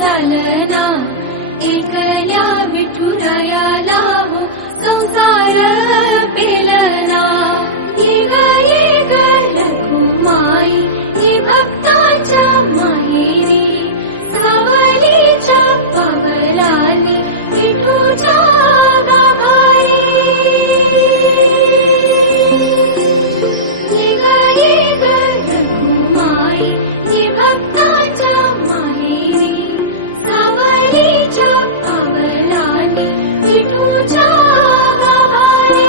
चालना, एकल्या विठुरायाला हो संसार पेलना। ये ग रखुमाई ही भक्ताच्या माहेरी, सावलीच्या पावलांनी विठूच्या गाभारी। ये ग रखुमाई ही भक्ताच्या माहेरी, सावलीच्या पावलांनी विठूच्या गाभारी।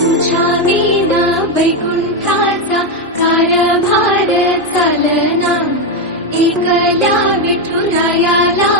तुझ्या विना वैकुंठाचा कारभार चालना, एकल्या विठुरायाला